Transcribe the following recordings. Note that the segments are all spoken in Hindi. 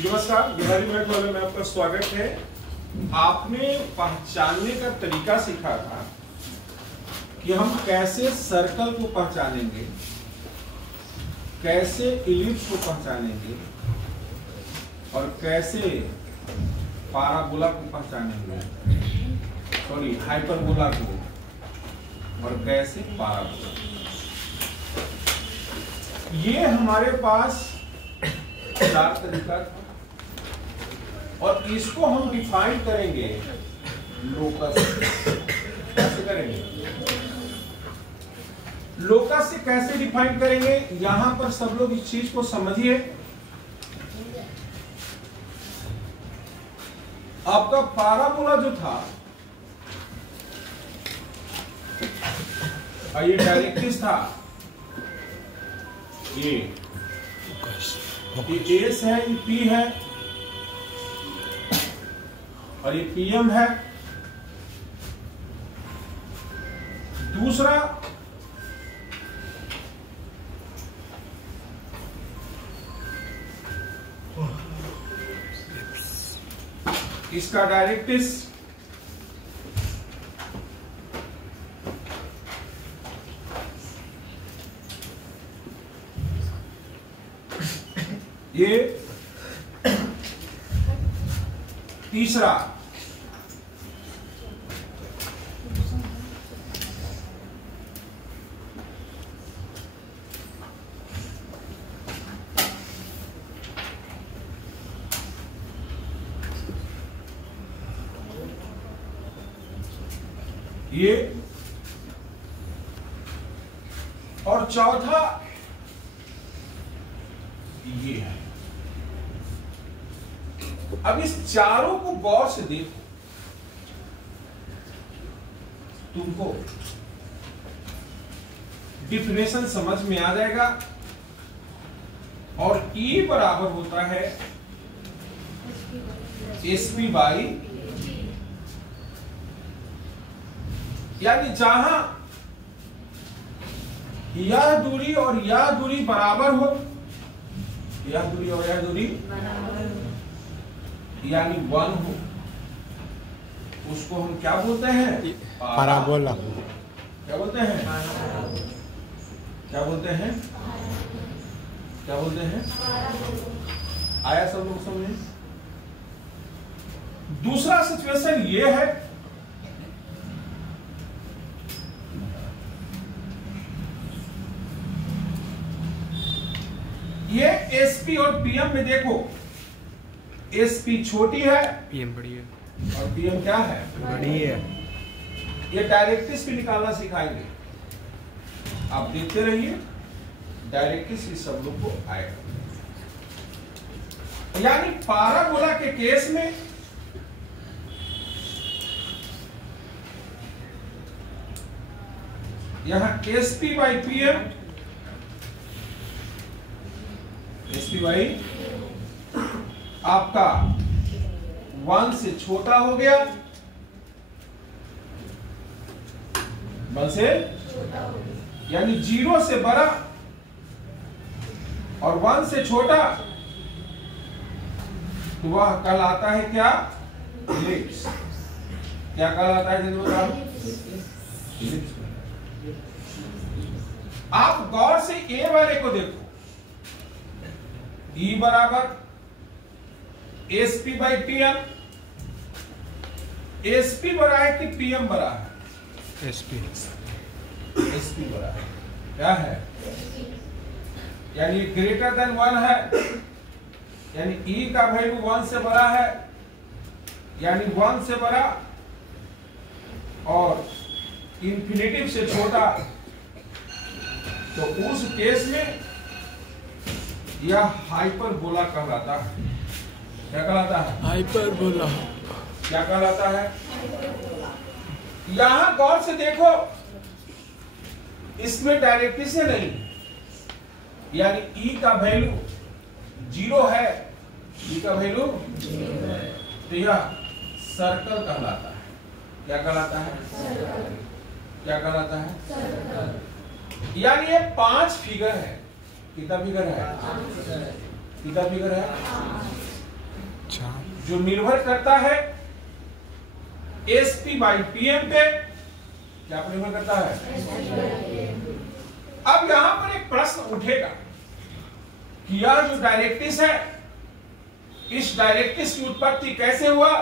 नमस्कार, बिहारी मैथ वाले में आपका स्वागत है। आपने पहचानने का तरीका सीखा था कि हम कैसे सर्कल को पहचानेंगे, कैसे इलिप्स को पहचानेंगे और कैसे पाराबोला को पहचानेंगे, सॉरी हाइपरबोला को, और कैसे पाराबोला। ये हमारे पास चार तरीका था और इसको हम डिफाइन करेंगे लोकस। कैसे करेंगे? लोकस से कैसे डिफाइन करेंगे? यहां पर सब लोग इस चीज को समझिए। आपका पाराबोला जो था, ये डायरेक्ट्रिक्स था, ये एस है, ये पी है और ये पीएम है। दूसरा इसका डायरेक्ट्रिक्स ये, तीसरा ये, और चौथा ये है। अब इस चारों को गौर से देखो, तुमको डिफिनेशन समझ में आ जाएगा। और E बराबर होता है SP बाई, यानी जहां यह दूरी और यह दूरी बराबर हो, यह दूरी और यह दूरी यानी 1 हो, उसको हम क्या बोलते हैं? पाराबोला। क्या बोलते हैं? क्या बोलते हैं? क्या बोलते हैं? आया सब लोग समझे? दूसरा सिचुएशन ये है, ये एसपी और पीएम में देखो, एसपी छोटी है, पीएम बड़ी है, और पीएम क्या है? बड़ी है। ये डायरेक्ट्रिक्स भी निकालना सिखाएंगे, आप देखते रहिए। डायरेक्ट्रिक्स इस सब लोग को आएगा। यानी पाराबोला के केस में यहां SP by PM, SP by आपका 1 से छोटा हो गया, 1 से यानी 0 से बड़ा और 1 से छोटा, तो वह कहलाता है क्या? इलिप्स। क्या कहलाता है? इलिप्स। आप गौर से ए वाले को देखो, E बराबर एसपी बाई पीएम। एसपी बड़ा है कि पीएम बड़ा है? एसपी। एसपी बड़ा है। क्या है? यानी ग्रेटर देन 1 है, यानी E का वैल्यू 1 से बड़ा है, यानी 1 से बड़ा और इंफिनिटिव से छोटा, तो उस केस में यह हाइपरबोला कहलाता है। क्या कहलाता है? हाइपरबोला। क्या कहलाता है? यहां गौर से देखो, इसमें डायरेक्ट्रिक्स से नहीं, यानी E का वैल्यू 0 है, E का वैल्यू 0 है, तो यह सर्कल कहलाता है। क्या कहलाता है? क्या कहलाता है? यानी ये 5 फिगर है। कितना फिगर है? कितना फिगर है? जो निर्भर करता है एसपी बाई पीएम पे। क्या निर्भर करता है? अब यहां पर एक प्रश्न उठेगा कि यह जो डायरेक्ट्रिक्स है, इस डायरेक्ट्रिक्स की उत्पत्ति कैसे हुआ?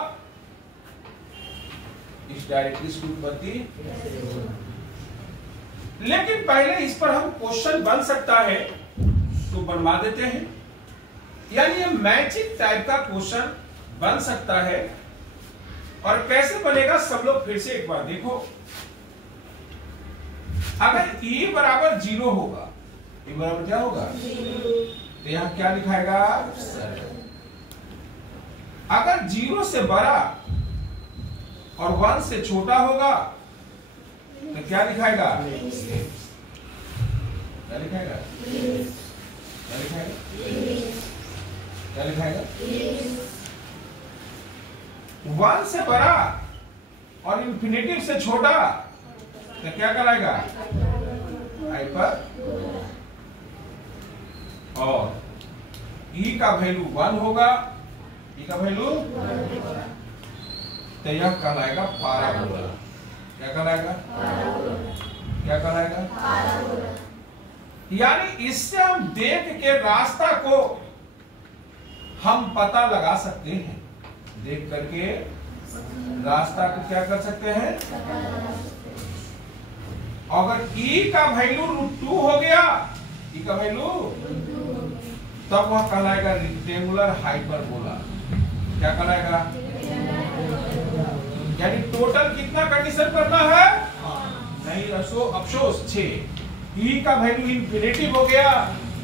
इस डायरेक्ट्रिक्स की उत्पत्ति, लेकिन पहले इस पर हम क्वेश्चन बन सकता है तो बनवा देते हैं। यानी ये मैचिंग टाइप का क्वेश्चन बन सकता है। और कैसे बनेगा सब लोग फिर से एक बार देखो। अगर E बराबर 0 होगा, E बराबर क्या होगा? तो यहां क्या लिखाएगा? अगर 0 से बड़ा और 1 से छोटा होगा तो क्या लिखाएगा? क्या लिखाएगा? क्या लिखाएगा? क्या लिखाएगा? 1 से बड़ा और इंफिनिटिव से छोटा तो क्या कराएगा? हाइपर। और E का वैल्यू 1 होगा, E का वैल्यू तो यह कहलाएगा पाराबोला। क्या कहलाएगा? क्या कहलाएगा? यानी इससे हम देख के रास्ता को हम पता लगा सकते हैं। देख करके रास्ता को क्या कर सकते हैं? अगर E का वैल्यू √2 हो गया, E का वैल्यू, तब वह कहलाएगा रेक्टेंगुलर हाइपरबोला। क्या कहलाएगा? यानी टोटल कितना कंडीशन करना है? नहीं, अफसोस 6। E का वैल्यू इंफिनिटिव हो गया,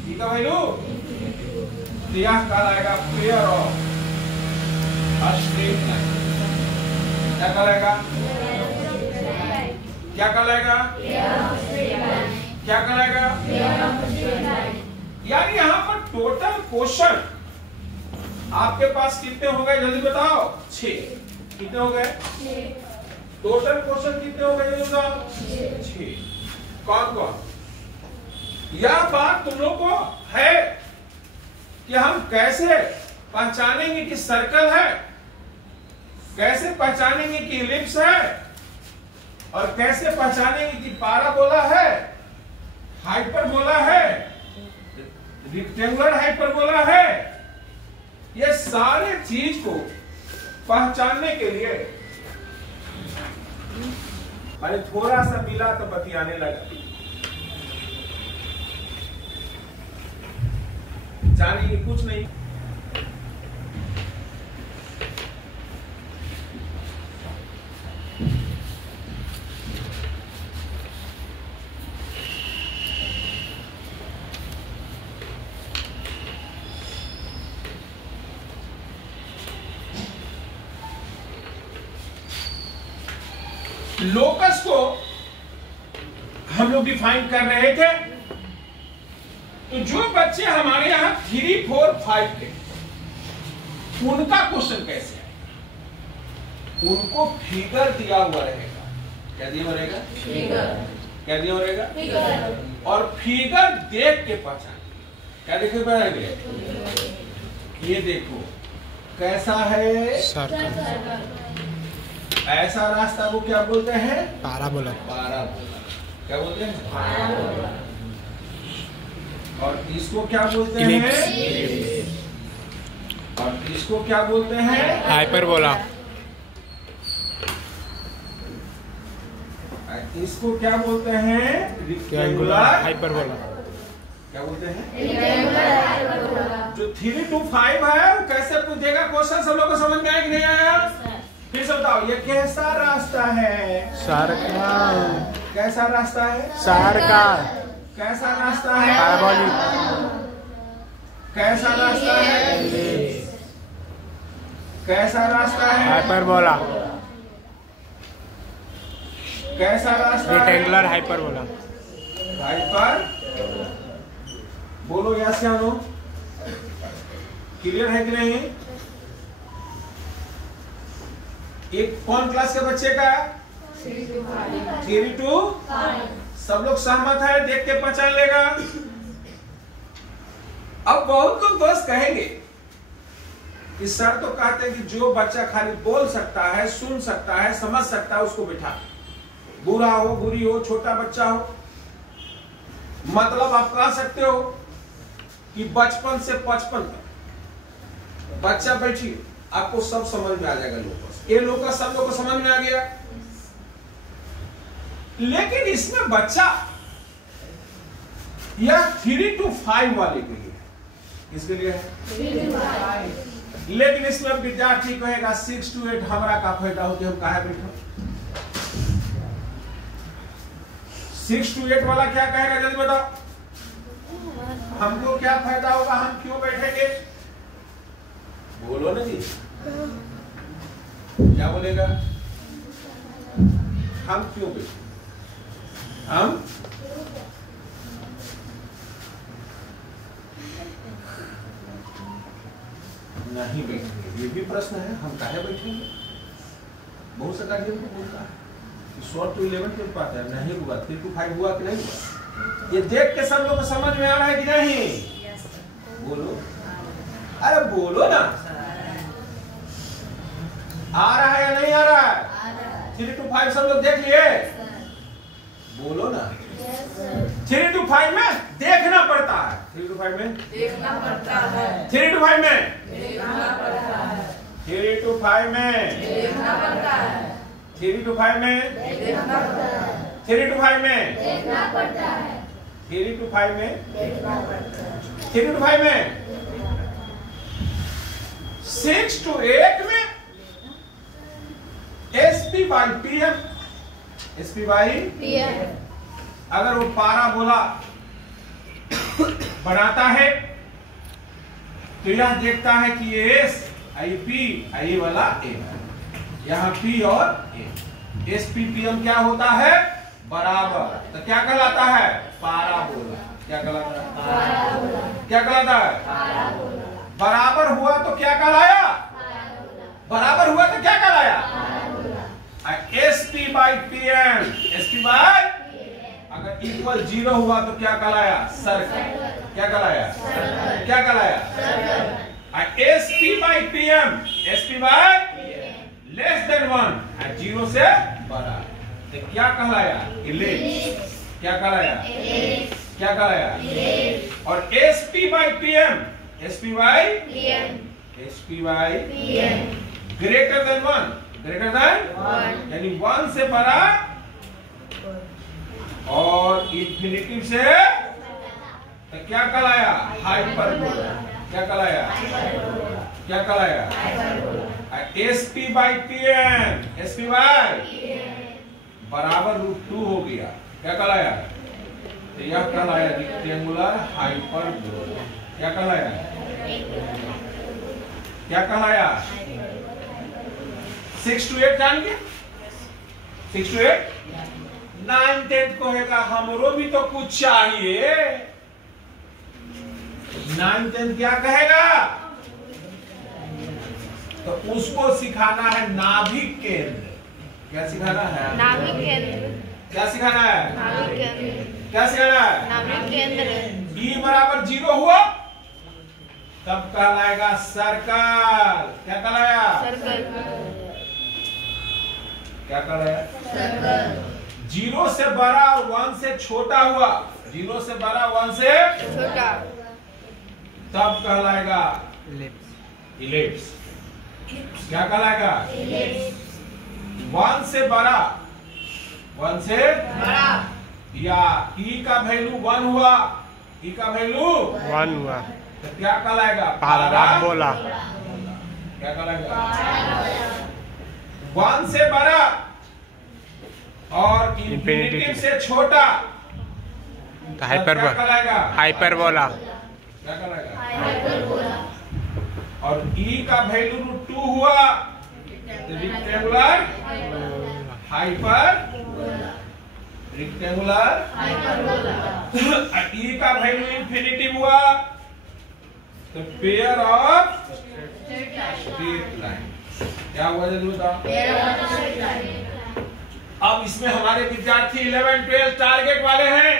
E का वैल्यू, तो यह कहलाएगा पेयर ऑफ स्ट्रेट लाइन। क्या कहलाएगा? क्या कहलाएगा? क्या कहलाएगा? यानी यहां पर टोटल क्वेश्चन आपके पास कितने हो गए? जल्दी बताओ। 6। कितने हो गए? टोटल क्वेश्चन कितने हो गए? जल्दी बताओ। 6। कौन कौन? यह बात तुम लोग को है कि हम कैसे पहचानेंगे कि सर्कल है, कैसे पहचानेंगे कि इलिप्स है, और कैसे पहचानेंगे कि पाराबोला है, हाइपरबोला है, रेक्टेंगुलर हाइपरबोला है। ये सारे चीज को पहचानने के लिए अरे थोड़ा सा मिला तो बतियाने लगा। जानिए कुछ नहीं। लोकस को हम लोग डिफाइन कर रहे थे। तो जो बच्चे हमारे यहां 3, 4, 5 के, उनका क्वेश्चन कैसे है? उनको फिगर दिया हुआ रहेगा। क्या दिया हुआ रहेगा? फिगर। क्या दिया हुआ रहेगा? फिगर। और फिगर देख के पहचान। क्या देखे पड़ेगा? ये देखो कैसा है सर्कल। ऐसा रास्ता को क्या बोलते हैं? पाराबोला। पाराबोला। क्या बोलते हैं? पाराबोला। और इसको क्या बोलते हैं? और इसको क्या बोलते हैं? हाइपरबोला। इसको क्या बोलते हैं? Rectangular hyperbola. क्या बोलते हैं? Rectangular hyperbola. जो 3 to 5 है वो कैसे पूछेगा क्वेश्चन? सब लोगों को समझ में आया कि नहीं आया? फिर से बताओ, ये कैसा रास्ता है? सर्कल। कैसा रास्ता है? सर्कल। कैसा रास्ता है? पैराबोलिक। कैसा रास्ता है? कैसा रास्ता है? हाइपरबोला। कैसा रास्ता है? Rectangular hyperbola. हाइपर बोलो, यस या नो? क्लियर है कि नहीं? एक कौन क्लास के बच्चे का? 3 to 5। सब लोग सहमत है? देख के पहचान लेगा। अब बहुत लोग बस कहेंगे कि सर तो कहते हैं कि जो बच्चा खाली बोल सकता है, सुन सकता है, समझ सकता है, उसको बिठा, बुरा हो, बुरी हो, छोटा बच्चा हो। मतलब आप कह सकते हो कि बचपन से 55 तक बच्चा बैठिए, आपको सब समझ में आ जाएगा। लोकस, ये लोकस सब लोग को समझ में आ गया। लेकिन इसमें बच्चा यह 3 to 5 वाले के लिए, किसके लिए है? 3 to 5। लेकिन इसमें विद्यार्थी कहेगा 6 to 8 हमारा का फायदा होते, हम कहा बैठो। 6 to 8 वाला क्या कहेगा जल्दी बताओ, हमको क्या फायदा होगा, हम क्यों बैठेंगे? बोलो ना जी, क्या बोलेगा? हम क्यों बैठे? हम नहीं बैठेंगे, ये भी प्रश्न है। हम काहे बैठेंगे? बहुत से गार्जियन को बोलता है कि 100 to 11 क्यों पाता है, नहीं हुआ, 3 to 5 हुआ कि नहीं हुआ? ये देख के सब लोग को समझ में आ रहा है कि नहीं? बोलो, अरे बोलो ना, आ रहा है या नहीं आ रहा है? 3 to 5 सब लोग देख लिए? बोलो ना। 3 to 5 में देखना पड़ता है, 3 to 5 में देखना पड़ता है, 3 to 5 में देखना पड़ता है, 3 to 5 में देखना पड़ता है, 3 to 5 में देखना पड़ता है, 3 to 5 में देखना पड़ता है, 3 to 5 में देखना पड़ता है, 3 to 5 में 6 to 8 में SP by PM, SP by PM, अगर वो पाराबोला बनाता है तो यह देखता है कि ये एस आई पी आई वाला ए, यहाँ पी और ए, एस पी पी एम क्या होता है? बराबर। तो क्या कहलाता है? पाराबोला। क्या कहलाता है? क्या कहलाता है? बराबर हुआ तो क्या कहलाया? बराबर हुआ तो क्या कहलाया? S P by P M, S P by, अगर इक्वल 0 हुआ तो क्या कहलाया? सर्कल। क्या कहलाया? क्या कहलाया? S P by P M, S P by less than 1, 0 से बड़ा, तो क्या कहलाया? इलिप्स। क्या कहलाया? क्या कहलाया? और S P by P M, S P by S P by greater than 1, greater than यानी 1 से बड़ा और इन्फिनिटी से, तो क्या कहलाया? हाइपरबोला। क्या कहलाया? क्या कहलाया? S P by P M, S P by बराबर √2 हो गया। क्या कहलाया? तो यह कहलाया रेक्टेंगुलर हाइपरबोला। क्या कहलाया? क्या कहलाया? 6 to 8 जान गया? 6 to 8 9 10 कहेगा हमरो भी तो कुछ चाहिए। 9 10 क्या कहेगा? तो उसको सिखाना है नाभिक केंद्र। क्या सिखाना है? नाभिक केंद्र, क्या सिखाना है? नाभिक केंद्र, क्या सिखाना है? नाभिक केंद्र, E बराबर 0 हुआ तब कहलाएगा सर्कल। क्या कहलाया? सर्कल, क्या कहलाया? सर्कल, 0 से बड़ा और 1 से छोटा हुआ, 0 से बड़ा 1 से छोटा, तब कहलाएगा इलिप्स। क्या कहलाएगा? 1 से बड़ा, 1 से बड़ा, या E का वैल्यू 1 हुआ, E का वैल्यू 1 हुआ, तो क्या कहलाएगा? पाराबोला। क्या कहलाएगा? 1 से बड़ा और इन्फिनिटी से छोटा तो हाइपरबोला। क्या कहलाएगा? और E का वैल्यू √2 हुआ तो रेक्टेंगुलर हाइपर, रेक्टेंगुलर E का वैल्यू इन्फिनिटी हुआ तो पेयर ऑफ स्ट्रेट लाइन। क्या हुआ जल्दी बताओ? अब इसमें हमारे विद्यार्थी 11 12 टारगेट वाले हैं।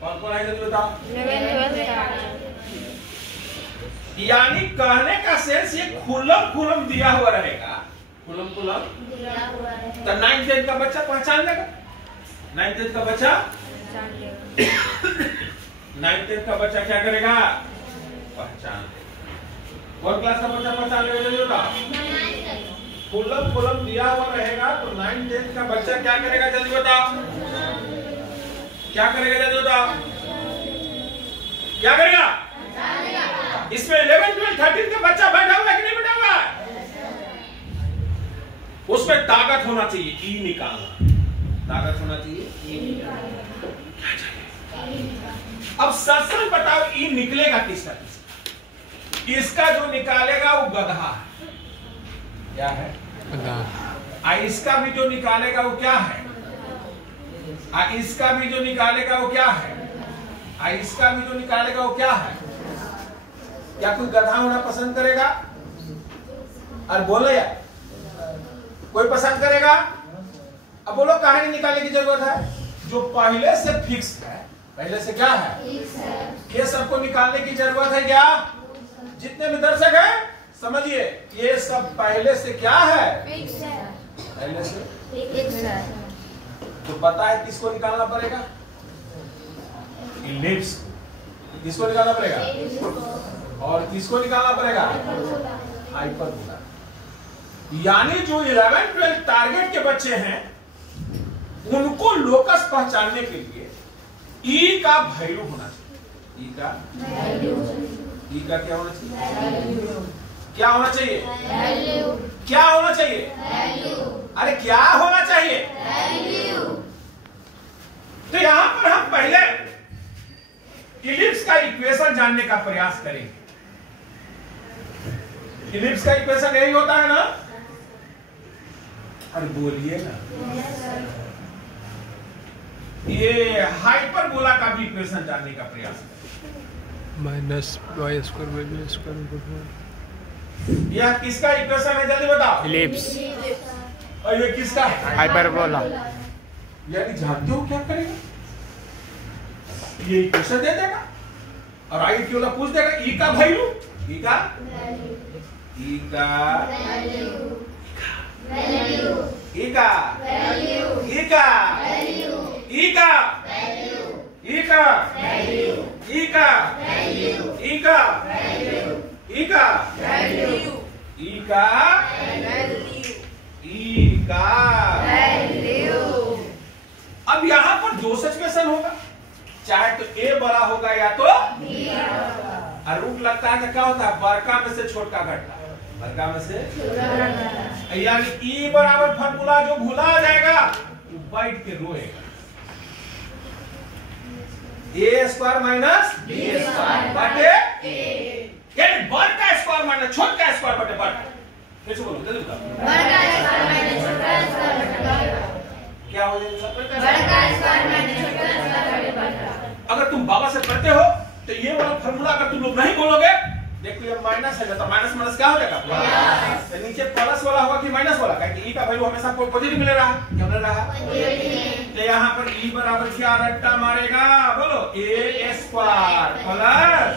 कौन कौन है जल्दी बताओ? यानी कहने का सेंस ये खुलम खुलम दिया हुआ रहेगा, खुलम खुलम। तो 9th 10th का बच्चा पहचान लेगा, 9th 10th का बच्चा 9th 10th का बच्चा क्या करेगा, पहचान लेगा। कौन क्लास का बच्चा पहचान लेगा जल्दी बताओ। खुलम खुलम दिया हुआ रहेगा तो 9th 10th का बच्चा क्या करेगा जल्दी बताओ, क्या करेगा जल्दी बताओ, क्या करेगा। इसमें 11 12 13 का बच्चा बैठा हुआ है कि नहीं बैठा हुआ है, उसमें ताकत होना चाहिए, ई निकालना, ताकत होना चाहिए। अब सत्संग बताओ ई निकलेगा किसका किसका, इसका जो निकालेगा वो गधा है, क्या है, गधा। इसका भी जो निकालेगा वो क्या है, इसका भी जो निकालेगा वो क्या है, इसका भी जो निकालेगा वो क्या है। क्या कोई गधा होना पसंद करेगा, और बोलो यार कोई पसंद करेगा। अब बोलो कहानी निकालने की जरूरत है, जो पहले से फिक्स है, पहले से क्या है, ये सबको निकालने की जरूरत है क्या। जितने भी दर्शक हैं समझिए ये सब पहले से क्या है, पहले से। तो पता है किसको निकालना पड़ेगा, इलिप्स। किसको निकालना पड़ेगा, और किसको निकालना पड़ेगा, हाइपरबोला। यानी जो 11 12 टारगेट के बच्चे हैं उनको लोकस पहचानने के लिए ई का वैल्यू होना चाहिए, ई का क्या होना चाहिए, क्या होना चाहिए, क्या होना चाहिए, अरे क्या होना चाहिए। तो यहां पर हम पहले इलिप्स का इक्वेशन जानने का प्रयास करेंगे। इलिप्स का इक्वेशन यही होता है ना, अरे बोलिए ना। ये हाइपरबोला का भी इक्वेशन जानने का प्रयास करेंगे। Minus y square by b square. यह किसका इक्वेशन है जल्दी बताओ, इलिप्स। और ये किसका है, हाइपरबोला। यानी जानते हो क्या करेगा, ये इक्वेशन दे देगा और आई क्यों ना पूछ देगा ई का वैल्यू, ई का वैल्यू, ई का वैल्यू, ई का वैल्यू, ई का वैल्यू, ई का वैल्यू, ई का वैल्यू, ई का वैल्यू, ई का वैल्यू, ई का वैल्यू, ई का वैल्यू, ई का वैल्यू। अब यहां पर दो सिचुएशन होगा, चाहे तो ए बड़ा होगा या तो बी बड़ा। रूट लगता है तो क्या होता है, बड़का में से छोटा घटता है, बड़का में से छोटा। यानी ई बराबर फॉर्मूला जो भूला जाएगा वो बैठ के रोएगा, ए स्क्वायर माइनस बी स्क्वायर बटे ए, यानी बड़ का स्क्वायर माइनस छोटा का स्क्वायर बटे बड़। कैसे बोलो जल्दी बताओ, बड़ का स्क्वायर माइनस छोटा स्क्वायर बटे बड़। क्या हो जाएगा, बड़ का स्क्वायर माइनस छोटा स्क्वायर बटे बड़। अगर तुम बाबा से पढ़ते हो तो ये वाला फॉर्मूला अगर तुम लोग नहीं बोलोगे, देखो ये माइनस है तो माइनस माइनस क्या हो जाएगा, तो नीचे प्लस वाला होगा कि माइनस वाला, क्योंकि ई का वैल्यू हमेशा पॉजिटिव मिल रहा है, क्या मिल रहा है। तो यहाँ पर ई बराबर क्या रट्टा मारेगा, बोलो ए स्क्वायर प्लस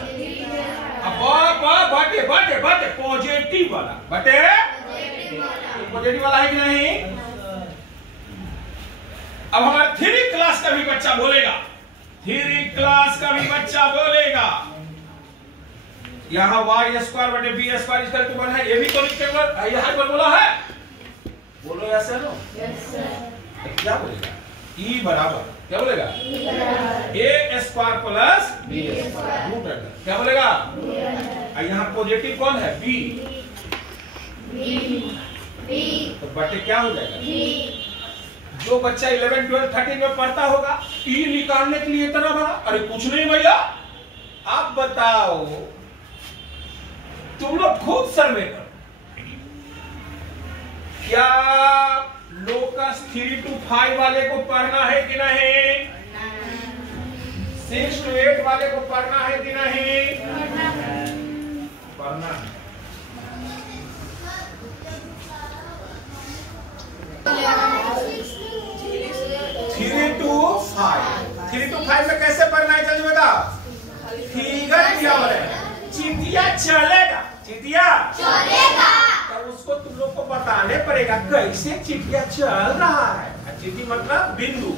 बटे बटे बटे पॉजिटिव वाला बटे पॉजिटिव वाला है कि नहीं। अब हमारे 3 क्लास का भी बच्चा बोलेगा, 3 क्लास का भी बच्चा बोलेगा यहाँ वाई स्क्वायर बटे बी स्क्वायर इक्वल टू 1 है, ये भी तो ये हाइपरबोला है, बोलो ऐसे नो, यस सर। क्या बोलेगा, ई बराबर क्या बोलेगा, A square plus B square root under, क्या बोलेगा, यहाँ पॉजिटिव कौन है, बी, तो बटे क्या हो जाएगा। जो बच्चा 11 12 13 में पढ़ता होगा ई निकालने के लिए इतना बड़ा, अरे कुछ नहीं भैया, आप बताओ, तुम लोग खुद सर्वे करो, क्या लोकस 3 to 5 वाले को पढ़ना है कि नहीं, 6 to 8 वाले को पढ़ना है कि नहीं, पढ़ना है। 3 to 5 में कैसे पढ़ना है जल्दी बताओ, फिगर दिया हुआ है, चीटियां चिटिया चलेगा, चिटिया चलेगा। तो उसको तुम लोग को बताने पड़ेगा कैसे चिटिया चल रहा है। चिट्ठी मतलब बिंदु,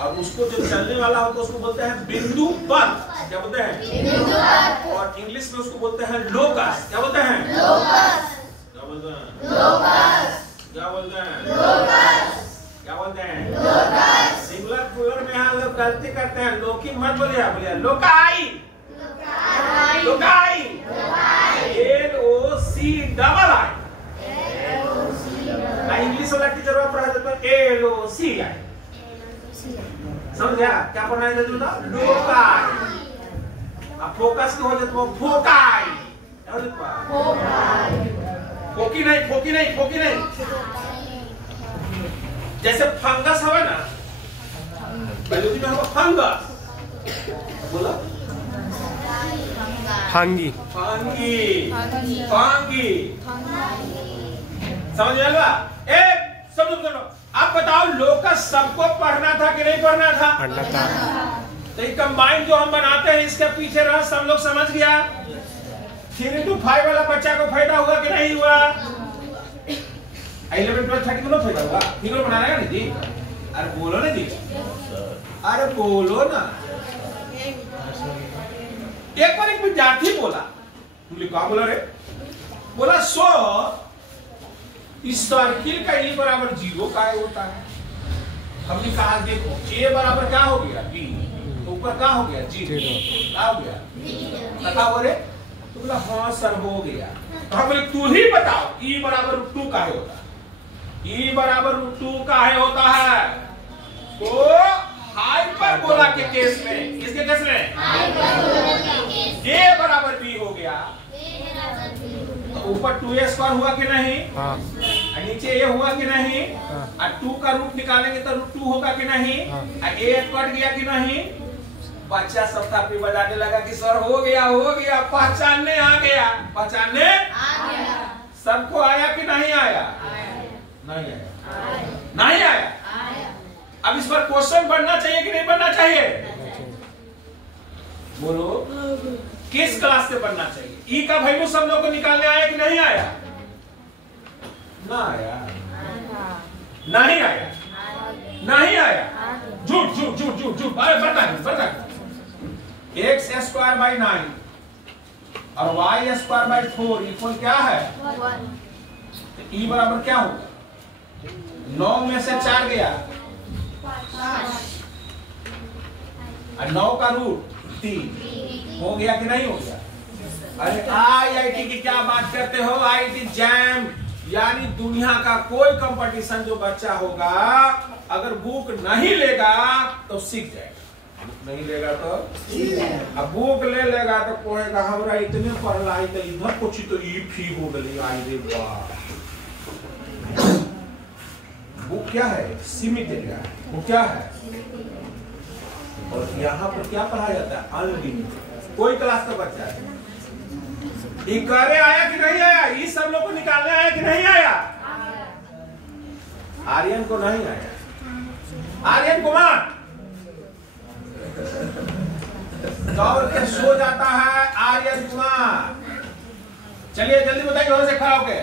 और उसको जो चलने वाला होता है उसको बोलते हैं बिंदु पर। क्या बोलते हैं? बिंदु पर। और इंग्लिश में उसको बोलते हैं लोकस। क्या बोलते हैं? लोकस। क्या बोलते हैं? लोकस। क्या बोलते हैं? लोकस। क्या बोलते हैं? लोकस। सिंगुलर प्लूरल में यहाँ लोग गलती करते हैं, लोकी मत बोलिए, आप बोलिए लोकाई। लोकाई। LOCII। इंग्लिश वाला टीचर पढ़ा देता है LOCI। समझ गया? क्या पढ़ना है लोकाई। अब फोकस हो जाए तो फोकाई। फोकी नहीं, फोकी नहीं, फोकी नहीं। जैसे फंगस है ना, बायोलॉजी में होगा फंगस। बोला फांगी। फांगी। फांगी। समझ में आया? एक समझो, आप बताओ लोकस सबको पढ़ना था कि नहीं पढ़ना था? पढ़ना था। तो ये कंबाइन जो हम बनाते हैं इसके पीछे रहा सब लोग समझ गया। 3 to 5 वाला बच्चा को फायदा हुआ कि नहीं हुआ? 11 12 13 को फायदा हुआ? फिगर बना रहा है जी? अरे बोलो ना जी, अरे बोलो ना। एक बार एक विद्यार्थी बोला, तुमने क्या बोला रे? बोला सो इस सर्किल का E बराबर 0 का होता है। हमने कहा देखो A बराबर क्या हो गया? B। तो ऊपर क्या हो गया? 0। क्या हो गया? बताओ रे। तो बोला हाँ सर हो गया। तो हम बोले तू ही बताओ E बराबर √2 का होता है। E बराबर √2 का होता है। तो हाइपरबोला के केस में, किसके केस में? हाइपरबोला के केस। A बराबर B हो गया। तो ऊपर 2A² हुआ कि नहीं? हाँ। नीचे A हुआ कि नहीं? हाँ। और 2 का रूट निकालेंगे तो √2 होगा कि नहीं? हाँ। A कट गया कि नहीं? बच्चा सब थापी बजाने लगा कि सर हो गया, हो गया, पहचानने आ गया। पहचानने आ गया। सबको आया कि नहीं आया? नहीं आया। नहीं आया। अब इस पर क्वेश्चन बनना चाहिए कि नहीं बनना चाहिए? बोलो किस क्लास से बनना चाहिए? ई का वैल्यू सब लोग को निकालने आया कि नहीं आया? ना आया। नहीं आया। नहीं आया। झूठ झूठ झूठ झूठ झूठ। बता x² by 9 और y² by 4 इक्वल क्या है? तो ई बराबर क्या होगा? 9 में से 4 गया और 9 का रूट 3 हो गया कि नहीं हो गया? अरे IIT की क्या बात करते हो? IIT जैम यानी दुनिया का कोई कंपटीशन जो बच्चा होगा अगर बुक नहीं लेगा तो सीख जाएगा, नहीं लेगा तो अब बुक ले लेगा तो कहेगा हमरा इतने पढ़ला है तो इधर कुछ तो ई फी हो गई। आई रे वाह, बुक क्या है? सीमित एरिया। वो क्या है? और यहाँ पर क्या पढ़ाया जाता है? अनलिमिटेड। कोई क्लास का बच्चा है करे आया कि नहीं आया? ये सब लोग को निकालने आया कि नहीं आया? आर्यन को नहीं आया। आर्यन कुमार दौड़ के सो जाता है। आर्यन कुमार चलिए जल्दी बताइए घर से खड़ा होके।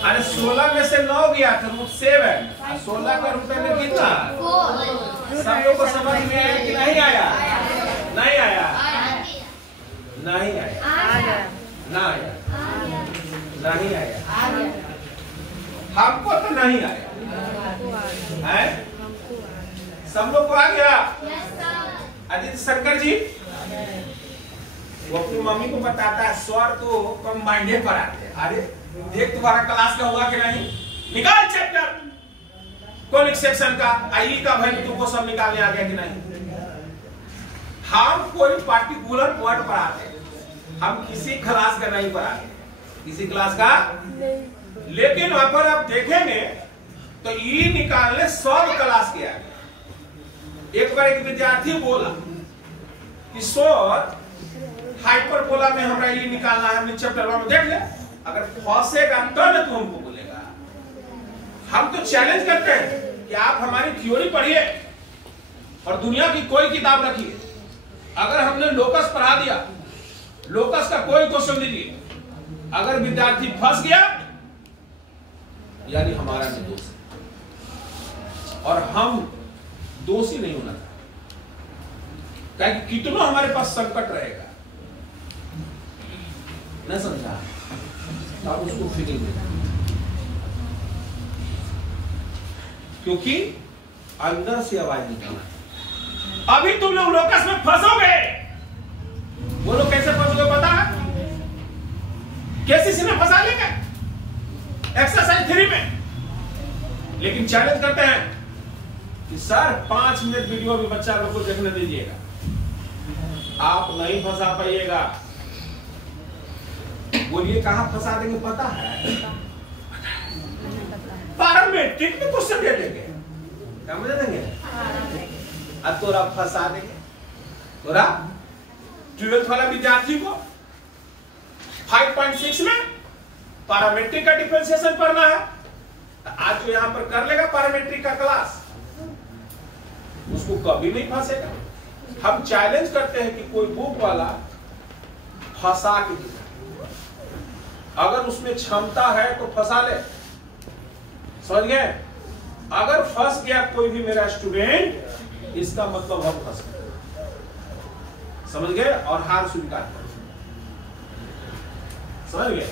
अरे 16 में से 9 गया तो √7। 16 का रुपए में कितना? सब लोग को समझ में आया कि नहीं आया? नहीं आया। नहीं आया। ना आया। नहीं आया। हमको तो नहीं आया है। सब लोग को आ गया? आदित्य शंकर जी वो अपनी मम्मी को बताता है स्वर तो कंबाइंड पढ़ाते हैं। अरे देख तुम्हारा क्लास का हुआ कि नहीं? निकाल चैप्टर कौन सेक्शन का आई का वैल्यू तुमको सब निकालने आ गया कि नहीं? हम कोई पार्टिकुलर वर्ड पढ़ाते हैं, हम किसी क्लास का नहीं पढ़ाते, किसी क्लास का। लेकिन वहां पर आप देखेंगे तो ई निकालने सब क्लास के आ गए। एक बार एक विद्यार्थी बोला कि सर हाइपरबोला में हमरा ये निकालना है, हमने चैप्टर में देख ले, अगर फंसेगा तो हमको बोलेगा। हम तो चैलेंज करते हैं कि आप हमारी थ्योरी पढ़िए और दुनिया की कोई किताब रखिए, अगर हमने लोकस पढ़ा दिया, लोकस का कोई क्वेश्चन दीजिए, अगर विद्यार्थी फंस गया यानी हमारा निर्दोष है, और हम दोषी नहीं होना था, कितना हमारे पास संकट रहेगा, नहीं समझा? तो आप उसको फीलिंग देना, क्योंकि अंदर से आवाज निकलना। अभी तुम लोग लोकस में फंसोगे। वो लोग कैसे फंसोगे पता है? केसीसी में फंसा लेंगे एक्सरसाइज 3 में, लेकिन चैलेंज करते हैं कि सर 5 मिनट वीडियो भी बच्चा लोग को देखने दीजिएगा, आप नहीं फंसा पाइएगा। बोलिए कहां फंसा देंगे पता है? पैरामेट्रिक में क्वेश्चन दे देंगे, क्या मुझे देंगे? अब तोरा फंसा देंगे, तोरा 12th वाला विद्यार्थी को 5.6 में पैरामेट्रिक का डिफरेंशिएशन पढ़ना है, आज जो यहां पर कर लेगा पैरामेट्रिक का क्लास, उसको कभी नहीं फंसेगा। हम चैलेंज करते हैं कि कोई बुक वाला फंसा के दिखाए, अगर उसमें क्षमता है तो फंसा ले, समझ गए? अगर फंस गया कोई भी मेरा स्टूडेंट, इसका मतलब हम फंस गए, समझ गए? और हार स्वीकार कर, समझ गए?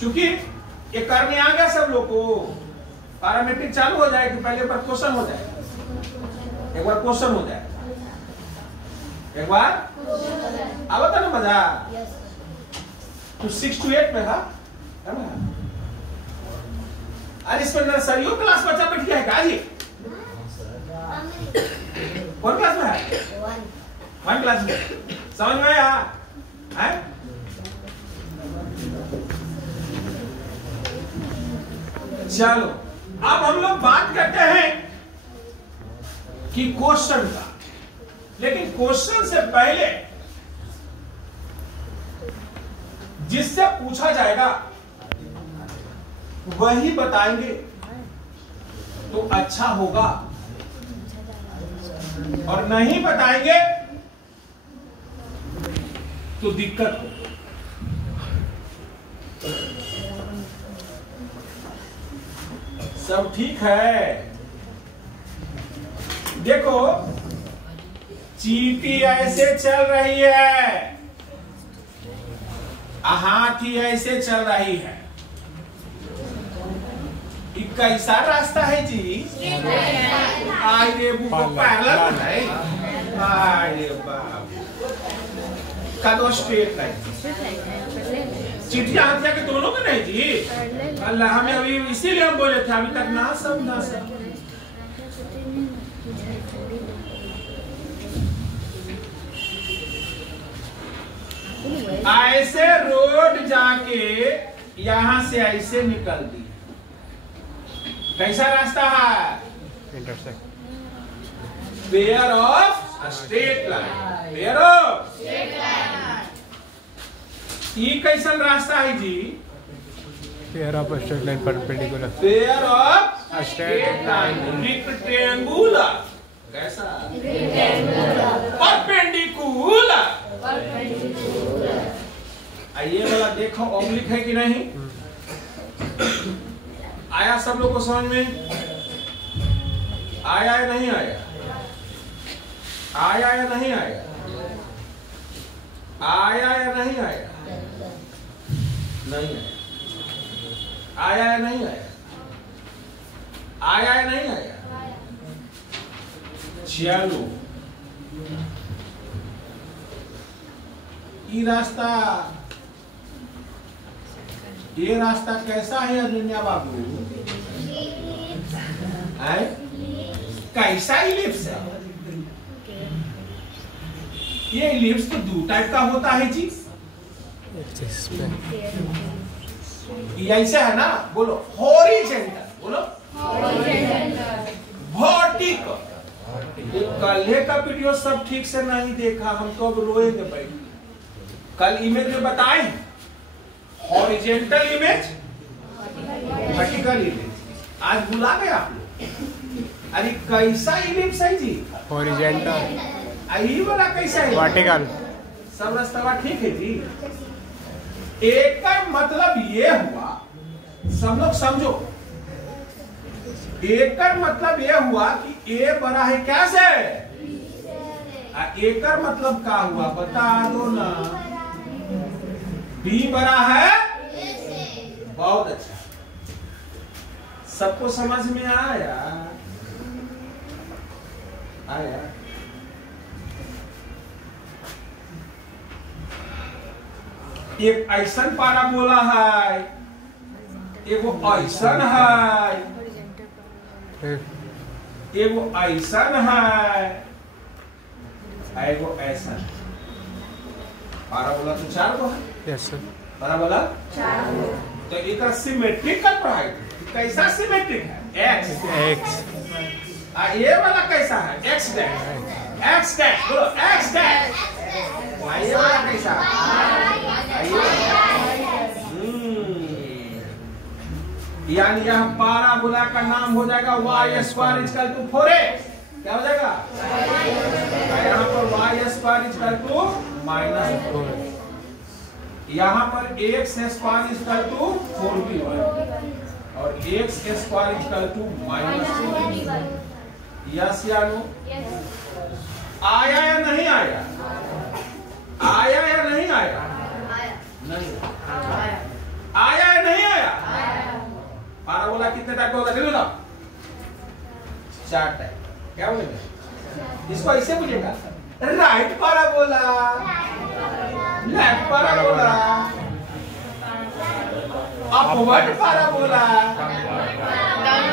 चूंकि ये करने आ गया सब लोग को, पैरामेट्रिक चालू हो जाएगी, पहले पर क्वेश्चन हो जाएगा, एक बार क्वेश्चन हो जाएगा, एक बार अब बता ना मजा। तो 6 to 8 में था, अरे इसमें नर्सरियों क्लास बच्चा बैठ गया है क्या जी? कौन क्लास में है? 1 क्लास में। समझ में आया? चलो अब हम लोग बात करते हैं कि क्वेश्चन का, लेकिन क्वेश्चन से पहले जिससे पूछा जाएगा वही बताएंगे तो अच्छा होगा, और नहीं बताएंगे तो दिक्कत हो। सब ठीक है? देखो चींटी ऐसे चल रही है, हाथी ऐसे चल रही है, कैसा रास्ता है जी? आई रे बुको पहला है, आई रे बाप का दो स्ट्रेट लाइन, चिट्ठी हाथिया के दोनों में नहीं जी? अल्लाह, हमें अभी इसीलिए हम बोले थे अभी तक ना सब। ऐसे रोड जाके यहां से ऐसे निकल दी, कैसा रास्ता है? Intersect, pair of straight line, pair of straight line. ये कैसा रास्ता है जी? Pair of straight line perpendicular, pair of straight line rectangular, कैसा? परपेंडिकुलर। ये वाला देखो ऑब्लिक है कि नहीं? आया सब लोग को समझ में? आया या नहीं आया? आया या नहीं आया? आया या नहीं आया? नहीं आया। आया या नहीं आया? आया या नहीं आया? चलो ये रास्ता कैसा है अनन्या बाबू? कैसा इलिप्स है? ये इलिप्स तो 2 टाइप का होता है जी। ये ऐसे है ना, बोलो हॉरिजेंटल, बोलो वर्टिकल। कल का वीडियो सब ठीक से नहीं देखा, हम तो अब रोएंगे भाई। कल इमेज में बताए हॉरिजेंटल इमेज, वर्टिकल इमेज, आज भुला गए आप लोग। अरे कैसा इलिप्स है जी? हॉरिजेंटल आई वाला कैसा है? वर्टिकल। सब रास्ता ठीक है जी। एक का मतलब ये हुआ, सब लोग समझो, एक का मतलब ये हुआ कि ए बड़ा है क्या से? एक का मतलब क्या हुआ बता दो ना। बी बड़ा है, बहुत अच्छा, सबको समझ में आया? आया? एक ऐसन पाराबोला है, एगो ऐसन है, एगो ऐसन है, एगो ऐसा। पाराबोला तो 4 गो है। Yes sir. पाराबोला 4 गो। तो एक सिमेट्रिक का पढ़ाई, कैसा सिमेट्रिक है? एक्स। ये वाला कैसा है? X dash. एक्स डैश बोलो, एक्स डैश। ये वाला कैसा है? यानी यह पाराबोला का नाम हो जाएगा y square equal to 4x। क्या हो जाएगा? यहाँ पर y स्क्वायर इक्वल टू -4, यहाँ पर x स्क्वायर इक्वल टू 4b और x स्क्वायर इक्वल टू -4। यस या नो? आया या नहीं आया? आया या नहीं आया? नहीं आया या नहीं आया? पाराबोला कितने टाइप का होता है? 4 टाइप। क्या बोलेंगे? इसको ऐसे बोलिएगा, right parabola, left parabola, upward parabola,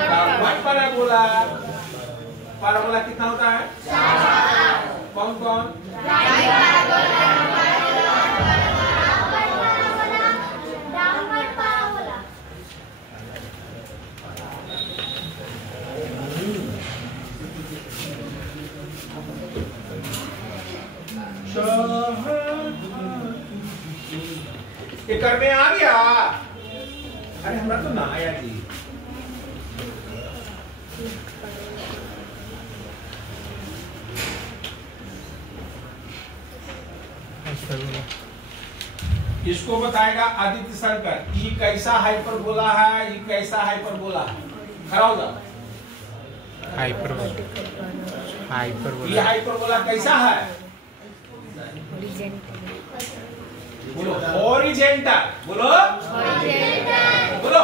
downward parabola. Parabola कितना होता है? 4। कौन कौन? ये करने आ गया? अरे हमरा तो ना आया जी। इसको बताएगा आदित्य शंकर, ये कैसा हाइपरबोला है, ये कैसा हाइपरबोला है। खड़ा हो जाओ। हाइपरबोला। ये हाइपरबोला कैसा है? बोलो हॉरिजॉन्टल। बोलो बोलो।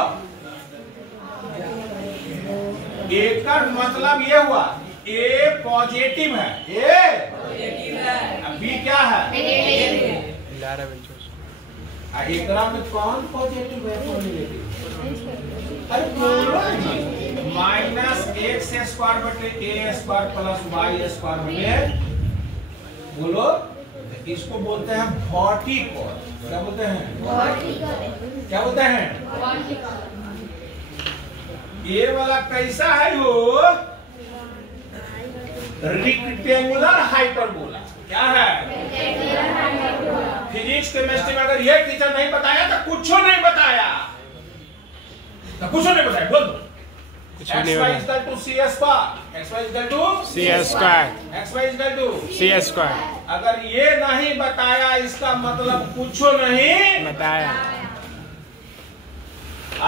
एक का मतलब ये हुआ ए पॉजिटिव है, बी क्या है? एकरा में कौन पॉजिटिव है कौन नेगेटिव? अरे बोलो जी। -x स्क्वायर बटे a square plus y square में बोलो, इसको बोलते हैं वर्टिकल। क्या बोलते हैं? क्या बोलते हैं? ये वाला कैसा है? वो रेक्टेंगुलर हाइपरबोला। क्या है? फिजिक्स केमिस्ट्री में अगर ये टीचर नहीं बताया तो कुछ नहीं बताया, तो कुछ नहीं बताया। बोल दो x y equal to c square, x y equal to c square, x y equal to c square. अगर ये नहीं बताया इसका मतलब कुछ नहीं बताया।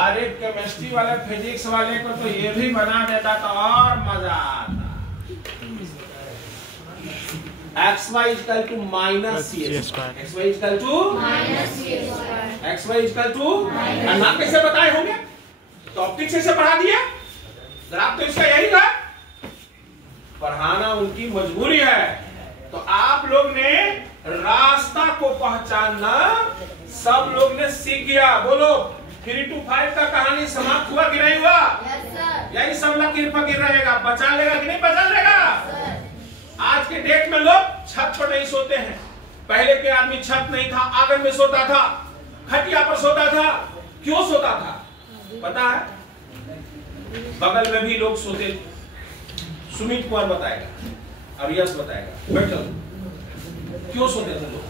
अरे केमिस्ट्री वाले फिजिक्स वाले को तो ये भी बना देता तो और मजा आता। X y equal to minus c square, x y equal to minus c square, x y equal to. नाम कैसे बताए होंगे? टॉपिक से पढ़ा दिया। ग्राफ तो इसका यही था, पढ़ाना उनकी मजबूरी है। तो आप लोग ने रास्ता को पहचानना सब लोग ने सीख गया। बोलो 3 to 5 का कहानी समाप्त हुआ कि नहीं हुआ? यही सब लकीर फकीर रहेगा। बचा लेगा कि नहीं बचा लेगा? आज के डेट में लोग छत पर नहीं सोते हैं। पहले के आदमी छत नहीं था, आंगन में सोता था, खटिया पर सोता था। क्यों सोता था पता है? बगल में भी लोग सोते। सुमित कुमार बताएगा और यश बताएगा। बैठ जाओ। क्यों सोते थे लोग?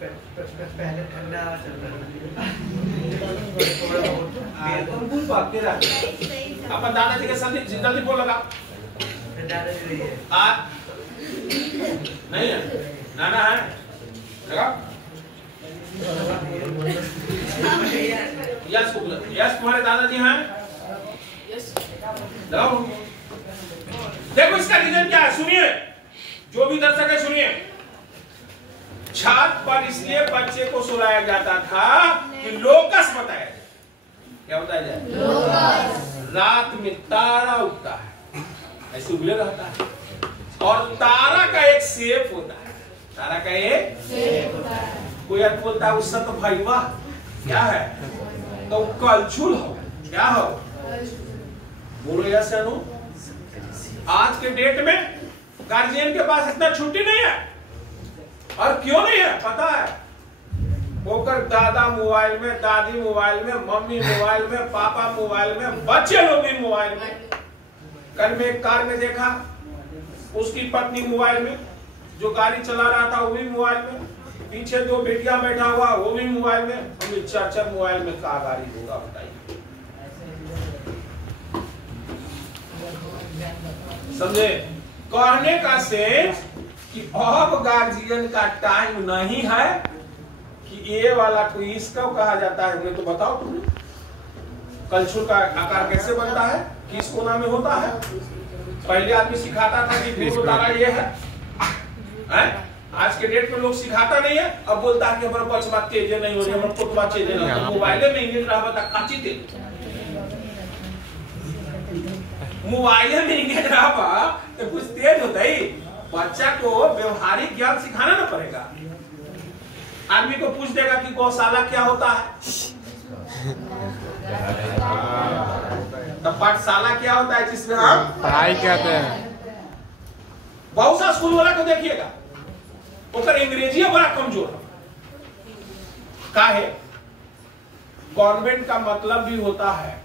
पहले ठंडा हवा चल रहा तुम भूल बाकी रहा अपन दादाजी के साथ जल्दी बोल लगा दादाजी है नहीं है नाना है लगा यस तुम्हारे दादाजी हैं लगाओ देखो इसका रीजन क्या है सुनिए जो भी दर्शक है सुनिए छत पर इसलिए बच्चे को सुलाया जाता था कि लोकस बताया जाए क्या बताया जाए रात में तारा उगता है ऐसे उगले रहता है और तारा का एक शेप होता है तारा का एक शेप होता है कोई बोलता है उससे तो भाई वाह क्या है तो कलछुल हो क्या हो बोलो यस अनु आज के डेट में गार्जियन के पास इतना छुट्टी नहीं है और क्यों नहीं है पता है होकर दादा मोबाइल में दादी मोबाइल में मम्मी मोबाइल में पापा मोबाइल में बच्चे लोग भी मोबाइल में कल में एक कार में देखा उसकी पत्नी मोबाइल में जो गाड़ी चला रहा था वो भी मोबाइल में पीछे दो बेटियां बैठा हुआ वो भी मोबाइल में हमें चार मोबाइल में कहा गाड़ी होगा बताइए समझे कहने का सेंस कि अब गार्जियन का टाइम नहीं है कि ये वाला कोई इसको कहा जाता है मुझे तो बताओ तुमने कलछुल का आकार कैसे बनता है किस कोना में होता है पहले आदमी सिखाता था कि दो तारा ये है आज के डेट में लोग सिखाता नहीं है अब बोलता है कि हमारे बचवा तेज नहीं हो रही हमारे पुतवा तेज नहीं तो मोबाइल में इंग्लिश रहा था काची तेज मोबाइल में इंग्लिश रहा तो कुछ तेज होता ही बच्चा को व्यवहारिक ज्ञान सिखाना ना पड़ेगा आदमी को पूछ देगा कि गौशाला क्या होता है तो पाठशाला क्या होता है जिसमें हम पढ़ाई कहते हैं बहुत सा स्कूल वाला को देखिएगा उनका अंग्रेजी बड़ा कमजोर का है गवर्नमेंट का मतलब भी होता है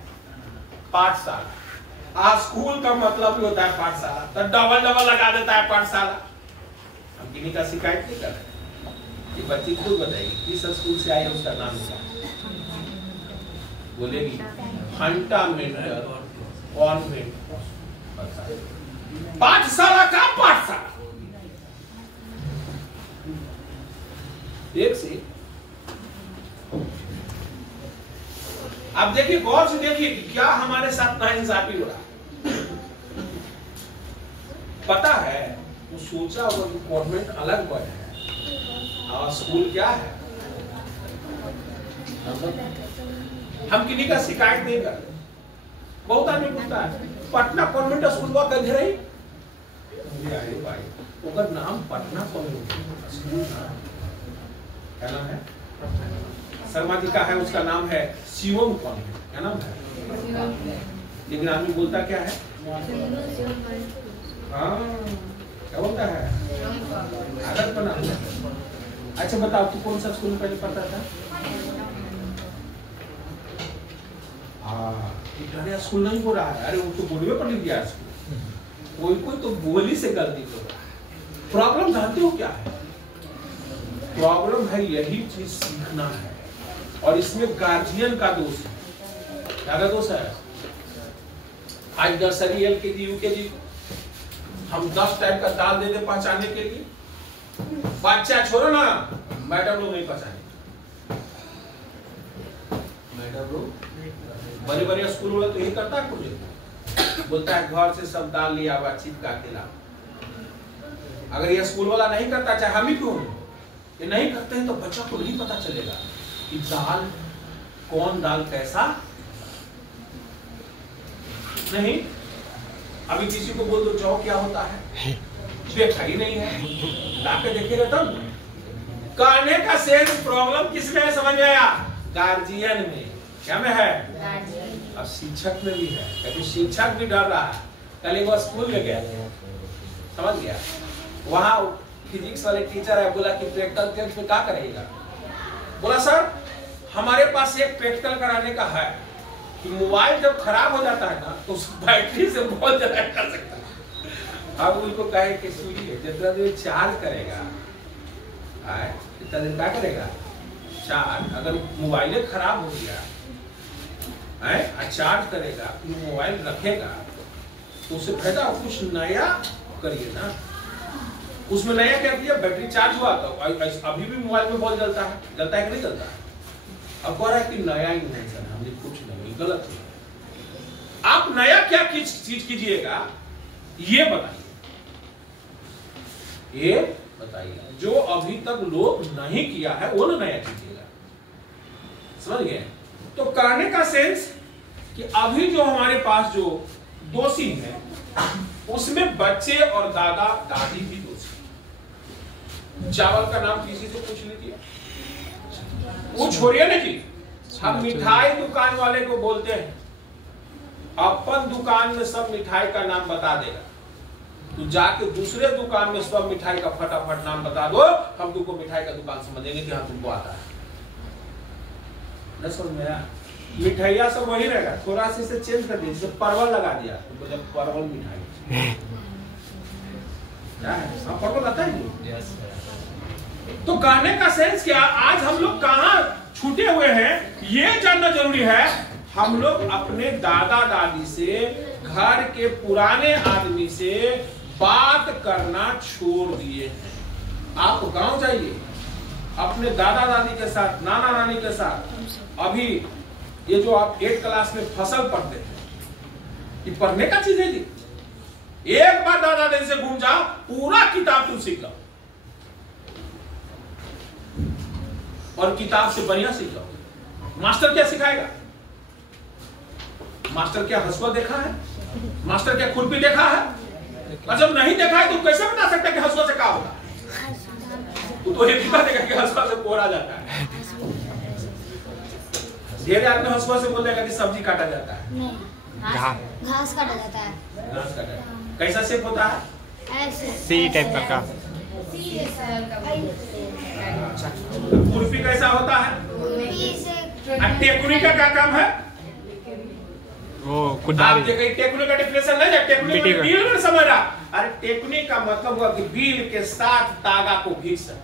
पाठशाला स्कूल का मतलब भी होता है पाठशाला तो डबल लगा देता है पाठशाला हम किन्हीं का शिकायत नहीं कर रहे ये बच्ची खुद बताएगी किस स्कूल से आई उसका नाम क्या बोलेगी फंडामेंटल कॉन्वेंट पाठशाला का पाठशाला एक से अब देखिए गौर से देखिए कि क्या हमारे साथ नाइंसाफी हो रहा है पता है वो सोचा वो गवर्नमेंट अलग बन है और स्कूल क्या है हम किन्हीं का शिकायत नहीं कर रहे बहुत आदमी पूछता है पटना कॉन्वेंट स्कूल हुआ कह रही भाई उसका नाम पटना कॉन्वेंट स्कूल क्या नाम है शर्मा जी का है उसका नाम है शिवम कॉन्वेंट क्या नाम है लेकिन आदमी बोलता क्या है हाँ क्या बोलता है आदत बना अच्छा बताओ तू कौन सा स्कूल में पहले पढ़ता था हाँ स्कूल नहीं हो रहा है अरे वो तो बोलवे पड़ गया स्कूल कोई तो बोली से गलती कर रहा है प्रॉब्लम जानते हो क्या है प्रॉब्लम है यही चीज सीखना है और इसमें गार्जियन का दोष है क्या दोष है आज नर्सरी एलकेजी यूकेजी हम 10 टाइप का दाल दे दे पहचानने के लिए बच्चा छोड़ो ना मैडम लोग नहीं पहचाने मैडम लोग बड़े बड़े स्कूल वाला तो यही करता है कुछ बोलता है घर से सब दाल लिया हुआ चिपका के ला अगर ये स्कूल वाला नहीं करता चाहे हम ही क्यों ये नहीं करते हैं तो बच्चा को नहीं पता चलेगा कि दाल कौन दाल कैसा नहीं अभी किसी को बोल दो जाओ क्या होता है देखा ही नहीं है लाके देखेगा तब कहने का सेंस प्रॉब्लम किसमें है समझ में आया गार्जियन में क्या में है अब शिक्षक में भी है क्योंकि शिक्षक भी डर रहा है कल एक बार स्कूल में गया समझ गया वहां फिजिक्स वाले टीचर है बोला कि प्रैक्टिकल टेस्ट में क्या करेगा बोला सर हमारे पास एक प्रैक्टिकल कराने का है कि मोबाइल जब खराब हो जाता है ना तो उस बैटरी से बहुत ज्यादा कर सकता है अब उनको कहे कि सुनिए जितना देर चार्ज करेगा कितना दिन क्या करेगा? चार्ज। अगर मोबाइल खराब हो गया है, चार्ज करेगा, मोबाइल रखेगा, तो उससे फायदा कुछ नया करिए ना। उसमें नया क्या किया? बैटरी चार्ज हुआ तो अभी भी मोबाइल में बॉल जलता है कि नहीं जलता है? अब कह रहा है कि नया इन्वेंशन हमने कुछ नहीं, गलत है। आप नया क्या चीज कीजिएगा ये बताइए, ये बताइए। जो अभी तक लोग नहीं किया है वो ना नया कीजिएगा, समझ गए? तो करने का सेंस कि अभी जो हमारे पास जो दोषी है उसमें बच्चे और दादा दादी भी दोषी। चावल का नाम किसी से पूछ लीजिए, वो छोड़िए ना जी। हम मिठाई दुकान वाले को बोलते हैं, अपन दुकान में सब मिठाई का नाम बता देगा, तो जाके दूसरे दुकान में सब मिठाई का फटाफट नाम बता दो, हम तुमको मिठाई का दुकान समझेंगे कि हाँ तुमको आता है। न समझ में आया? मिठाइया सब वही रहेगा, थोड़ा सा इसे चेंज कर दिया, जैसे परवल लगा दिया तो जब परवल मिठाई क्या है? हाँ, परवल आता है। तो कहने का सेंस क्या, आज हम लोग कहाँ छूटे हुए हैं ये जानना जरूरी है। हम लोग अपने दादा दादी से, घर के पुराने आदमी से बात करना छोड़ दिए हैं। आप गांव जाइए, अपने दादा दादी के साथ, नाना नानी के साथ, अभी ये जो आप 8 क्लास में फसल पढ़ते हैं, ये पढ़ने का चीज है जी। एक बार दादा दादी से घूम जाओ, पूरा किताब तुम सीख लो, और किताब से बढ़िया सीख लो। मास्टर क्या सिखाएगा? मास्टर क्या हसुआ देखा है? मास्टर क्या खुरपी देखा है? और जब नहीं देखा है तो कैसे बता सकता है कि हसुआ से क्या होगा? तो एक बात है कि हसुआ से कोड़ा जाता है। ढेर आदमी हसुआ से बोल देगा कि सब्जी काटा जाता है, नहीं, घास काटा जाता है। घास काटा। कैसा शेप होता है? ऐसे सी टाइप का। खुरपी कैसा होता है? टेकुनी का क्या काम है? वो आप कुदारी। टेकुनी का डिफिनेशन नहीं है, टेकुनी का बील में समझ रहा। अरे टेकुनी का मतलब हुआ कि बील के साथ धागा को घिसना।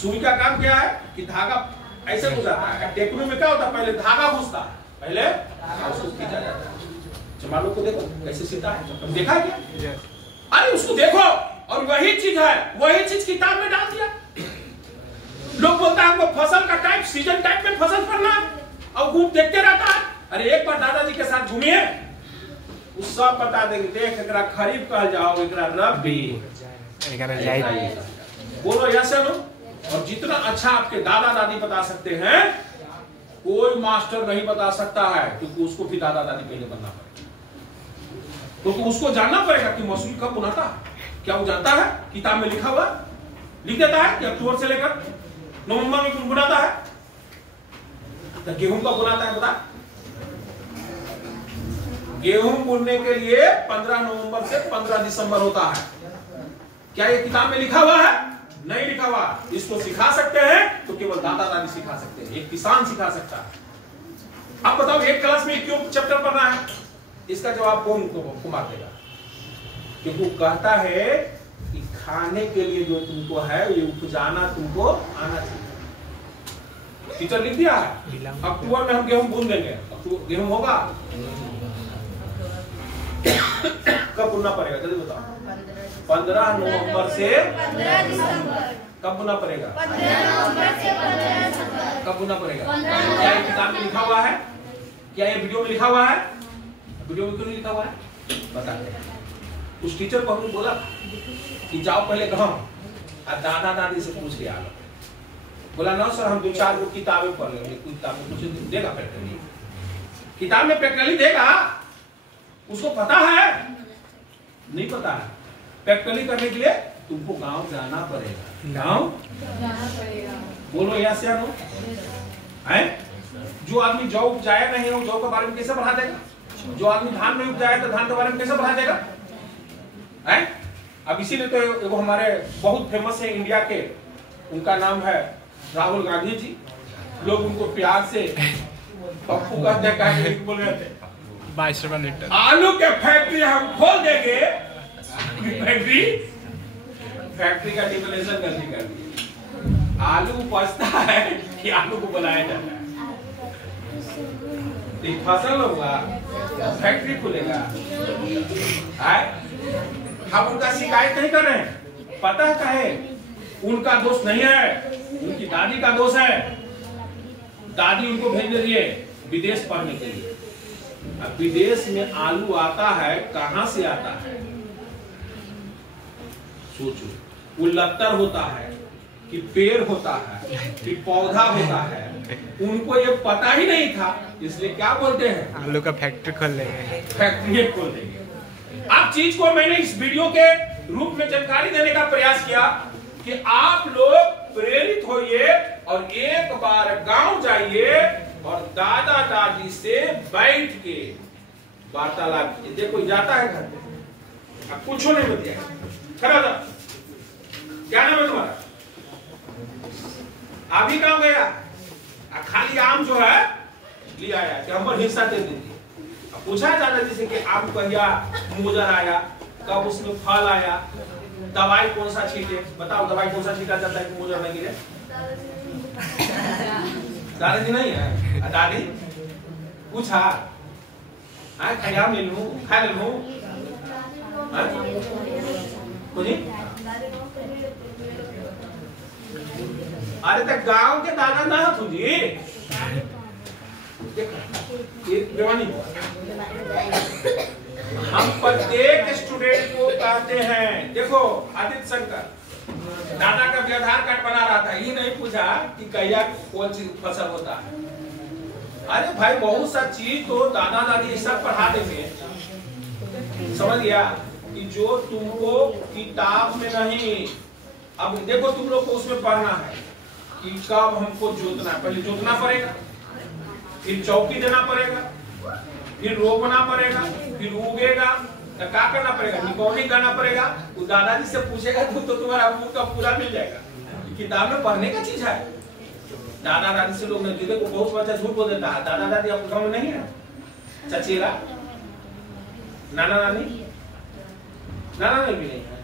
सुई का काम क्या है कि धागा ऐसे गुजरता है। टेकुनी में क्या होता है? पहले धागा घुसता है, पहले उसको खींचा जाता है। चमारों को देखो कैसे सीता है, देखा है क्या? अरे उसको देखो, और वही चीज है, वही चीज किताब में डाल दिया। लोग बोलता है हमको फसल का टाइप, सीजन टाइप में फसल करना है, और घूम देखते रहता है। अरे एक बार दादाजी के साथ घूमिए, उस सब बता देंगे। देख एकरा खरीफ कह जाओ, एकरा रबी, बोलो यस नो। और जितना अच्छा आपके दादा दादी बता सकते हैं, कोई मास्टर नहीं बता सकता है, क्योंकि उसको भी दादा दादी पहले बनना पड़ेगा। क्योंकि उसको जानना पड़ेगा कि मौसम कब बुनाता है। क्या वो जानता है? किताब में लिखा हुआ लिख देता है कि अक्टूबर से लेकर नवंबर में बुनाता है। तो गेहूं कब बुनाता है बता? गेहूं बुनने के लिए 15 नवंबर से 15 दिसंबर होता है। क्या ये किताब में लिखा हुआ है? नहीं लिखा हुआ। इसको सिखा सकते हैं तो केवल दादा दादी सिखा सकते हैं, एक किसान सिखा सकता है। अब बताओ एक क्लास में क्यों चैप्टर पढ़ना है? इसका जवाब कौन को मार देगा? क्योंकि वो कहता है कि खाने के लिए जो तुमको है ये उपजाना तुमको आना चाहिए। टीचर लिख दिया है अक्टूबर में हम गेहूं बुन देंगे। गेहूं होगा कब बुनना पड़ेगा? जल्दी बताओ। 15 नवंबर से 15 दिसंबर। कब बुनना पड़ेगा? 15 नवंबर से 15 दिसंबर। कब बुनना पड़ेगा? 15 क्या ये किताब में लिखा हुआ है? क्या ये वीडियो में लिखा हुआ है? वीडियो में क्यों नहीं लिखा हुआ है? बताते हैं। उस टीचर को हमने बोला कि जाओ पहले गाँव और दादा दादी से पूछ के आ लो। बोला ना सर हम 2-4 गो किताबें पढ़ लेंगे। कुछ किताबें मुझे देगा प्रैक्टिकली, किताब में प्रैक्टिकली देगा। उसको पता है? नहीं पता है। प्रैक्टिकली करने के लिए तुमको गांव जाना पड़ेगा। गांव जाना पड़ेगा। बोलो यस या नो? है? जो आदमी जौ उपजाया नहीं है, जौ के बारे में कैसे पढ़ा देगा? जो आदमी धान नहीं उपजाया तो धान के बारे में कैसे पढ़ा देगा? है? अब इसीलिए तो वो हमारे बहुत फेमस है इंडिया के, उनका नाम है राहुल गांधी जी। लोग उनको प्यार से पप्पू कहते हैं, बोल रहे थे 22 रुपए लीटर। आलू के फैक्ट्री हम खोल देंगे। फैक्ट्री फैक्ट्री का डिफिनेशन गलती कर दी। आलू उपजता है कि आलू को बनाया जाता है? एक फसल होगा, फैक्ट्री खुलेगा। हम उनका शिकायत नहीं कर रहे हैं, पता है उनका दोष नहीं है, उनकी दादी का दोष है। दादी उनको भेज रही है विदेश पढ़ने के लिए। अब विदेश में आलू आता है, कहां से आता है? सोचो, वो लत्तर होता है कि पेड़ होता है कि पौधा होता है, उनको ये पता ही नहीं था। इसलिए क्या बोलते हैं, आलू का फैक्ट्री खोल लेंगे, फैक्ट्री खोल देंगे। आप चीज को मैंने इस वीडियो के रूप में जानकारी देने का प्रयास किया कि आप लोग प्रेरित होइए और एक बार गांव जाइए और दादा दादी से बैठ के वार्तालाप कीजिए। देखो जाता है घर पे, अब कुछ नहीं बताया, खड़ा था, क्या नाम है तुम्हारा? अभी गांव गया, खाली आम जो है ले आया कि हमको हिस्सा दे दीजिए। अब पूछा दादा जी से कि आम कहिया मुजर आया, कब उसमें फल आया, दवाई कौन सा छीटे, बताओ दवाई कौन सा छीटा जाता है कि मुजर नहीं गिरे? दादाजी नहीं है, दादी पूछा खाया ले लूं, खा ले लूं, अरे तक गांव के दादा ना तुझी हम प्रत्येक स्टूडेंट को कहते हैं, देखो आदित्य शंकर दादा का भी आधार कार्ड बना रहा था, ये नहीं पूछा कि कहिया कौन सी फसल होता है। अरे भाई बहुत सा चीज तो दादा दादी सब पढ़ा देंगे, समझ गया, कि जो तुमको किताब में नहीं। अब देखो तुम लोग को उसमें पढ़ना है कि कब हमको जोतना, पहले जोतना पड़ेगा, फिर चौकी देना पड़ेगा, फिर रोपना पड़ेगा, फिर उगेगा, तो क्या करना पड़ेगा, निकौनी करना पड़ेगा। वो दादाजी से पूछेगा तो तुम्हारा मुंह का पूरा मिल जाएगा। किताब में पढ़ने का चीज है। दादा दादी से लोग नहीं, देखो बहुत बच्चा झूठ बोल देता है, दादा दादी आपके गाँव में नहीं है, चचेरा नाना नानी, नाना नानी भी नहीं है।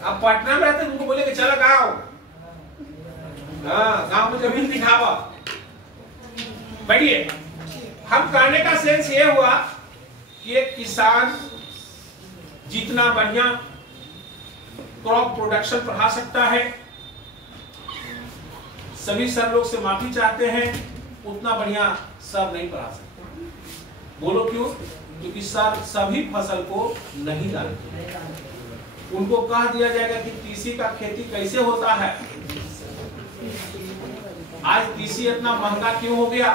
आप पटना में रहते उनको बोले कि चलो गाँव, हाँ गाँव में जमीन दिखावा, बढ़िए। हम कहने का सेंस ये हुआ कि एक किसान जितना बढ़िया क्रॉप प्रोडक्शन बढ़ा सकता है, सभी सर लोग से माफी चाहते हैं, उतना बढ़िया सब नहीं बढ़ा सकते। बोलो क्यों? क्योंकि सर सभी फसल को नहीं डालते। उनको कह दिया जाएगा कि तीसी का खेती कैसे होता है। आज तीसी इतना महंगा क्यों हो गया?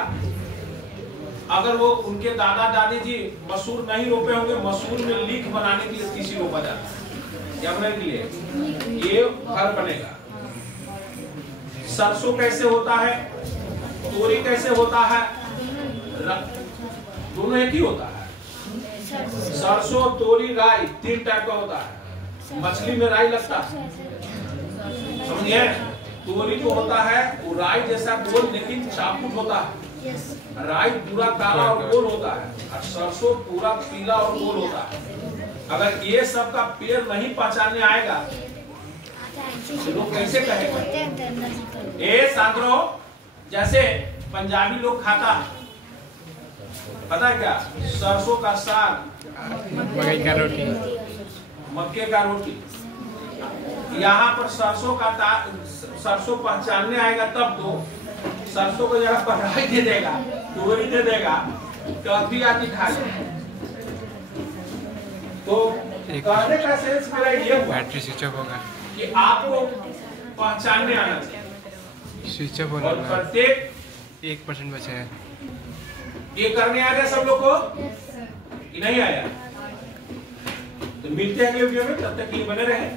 अगर वो उनके दादा दादी जी मसूर नहीं रोपे होंगे, मसूर में लीख बनाने के लिए तीसी रोपा जाता है, जमने के लिए ये फल बनेगा। सरसों कैसे होता है, तोरी कैसे होता है, दोनों एक ही होता है। सरसों, तोरी, राई 3 टाइप का होता है। मछली में राई लगता है, समझिए। तोरी जो होता है वो राई जैसा गोल लेकिन चापुट होता है, राई पूरा काला और गोल होता है, और सरसों पूरा पीला और गोल होता है। अगर ये सब का पेड़ नहीं पहचानने आएगा तो लोग कैसे कहेंगे? ए सांद्रो, जैसे पंजाबी लोग खाता है, पता है क्या? सरसों का साग, मकई का रोटी, मक्के का रोटी। यहाँ पर सरसों पहचानने आएगा तब तो सरसों को जगह पर राई दे देगा, तोरी दे देगा, कभी आदमी खा ले। तो कहने का सेंस मेरा ये हुआ बैटरी स्विच ऑफ होगा कि आपको पहचानने आना चाहिए। स्विच ऑफ और होने प्रत्येक 1% बचा है। ये करने आ गया सब लोग को कि नहीं आया? तो मिलते हैं अगले वीडियो में, तब तक ये बने रहे।